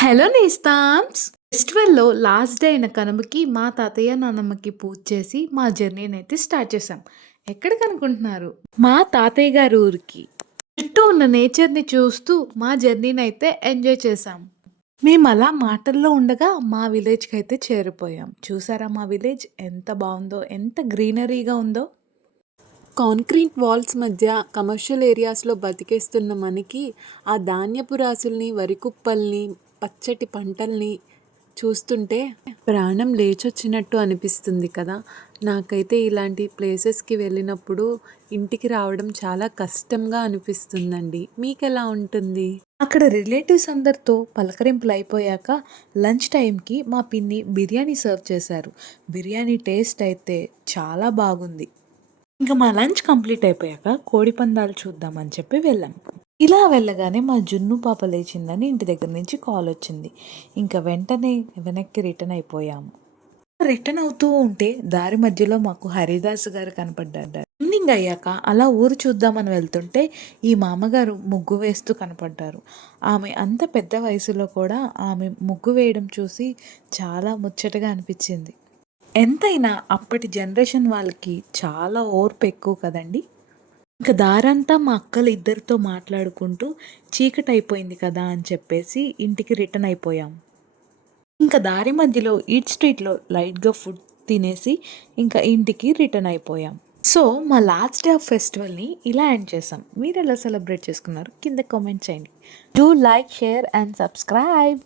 Hello నేస్తామ్స్. ఫెస్టివల్‌లో last day అయిన కనుమకి మా తాతయ్య, నానమ్మకి పూజ చేసి మా జర్నీనైతే స్టార్ట్ చేశాం. ఎక్కడికనుకుంటున్నారు? మా తాతయ్య గారి ఊరికి. చుట్టూ ఉన్న నేచర్‌ని చూస్తూ మా జర్నీనైతే ఎంజాయ్ చేశాం. మేమలా మాటల్లో ఉండగా మా విలేజ్‌కైతే చేరిపోయాం. చూసారా మా విలేజ్ ఎంత బావుందో, ఎంత గ్రీనరీగా ఉందో? కాంక్రీట్ వాల్స్ మధ్య కమర్షియల్ ఏరియాస్లో బతికేస్తున్న మనకి ఆ ధాన్యపు రాసుల్ని, వరి కుప్పల్ని, పచ్చటి పంటల్ని చూస్తుంటే ప్రాణం లేచొచ్చినట్టు అనిపిస్తుంది కదా. నాకైతే ఇలాంటి ప్లేసెస్కి వెళ్ళినప్పుడు ఇంటికి రావడం చాలా కష్టంగా అనిపిస్తుందండి. మీకెలా ఉంటుంది? అక్కడ రిలేటివ్స్ అందరితో పలకరింపులయిపోయాక లంచ్ టైంకి మా పిన్ని బిర్యానీ సర్వ్ చేశారు. బిర్యానీ టేస్ట్ అయితే చాలా బాగుంది. ఇంక మా లంచ్ కంప్లీట్ అయిపోయాక కోడిపందాలు చూద్దామని చెప్పి వెళ్ళాం. ఇలా వెళ్ళగానే మా జున్ను పాప లేచిందని ఇంటి దగ్గర నుంచి కాల్ వచ్చింది. ఇంక వెంటనే వెనక్కి రిటర్న్ అయిపోయాము. రిటర్న్ అవుతూ ఉంటే దారి మధ్యలో మాకు హరిదాస్ గారు కనపడ్డారు. ఈవినింగ్ అయ్యాక అలా ఊరు చూద్దామని వెళ్తుంటే ఈ మామగారు ముగ్గు వేస్తూ కనపడ్డారు. ఆమె అంత పెద్ద వయసులో కూడా ఆమె ముగ్గు వేయడం చూసి చాలా ముచ్చటగా అనిపించింది. ఎంతైనా అప్పటి జనరేషన్ వాళ్ళకి చాలా ఓర్పు ఎక్కువ కదండీ! ఇంక దారంతా మా అక్కలు ఇద్దరితో మాట్లాడుకుంటూ చీకటయిపోయింది కదా అని చెప్పేసి ఇంటికి రిటర్న్ అయిపోయాం. ఇంక దారి మధ్యలో ఈట్ స్ట్రీట్‌లో లైట్‌గా ఫుడ్ తినేసి ఇంకా ఇంటికి రిటర్న్ అయిపోయాం. సో, మా లాస్ట్ డే ఆఫ్ ఫెస్టివల్‌ని ఇలా ఎండ్ చేసాం. మీరెలా సెలబ్రేట్ చేసుకున్నారు? కింద కామెంట్ చేయండి. Do like, share and subscribe.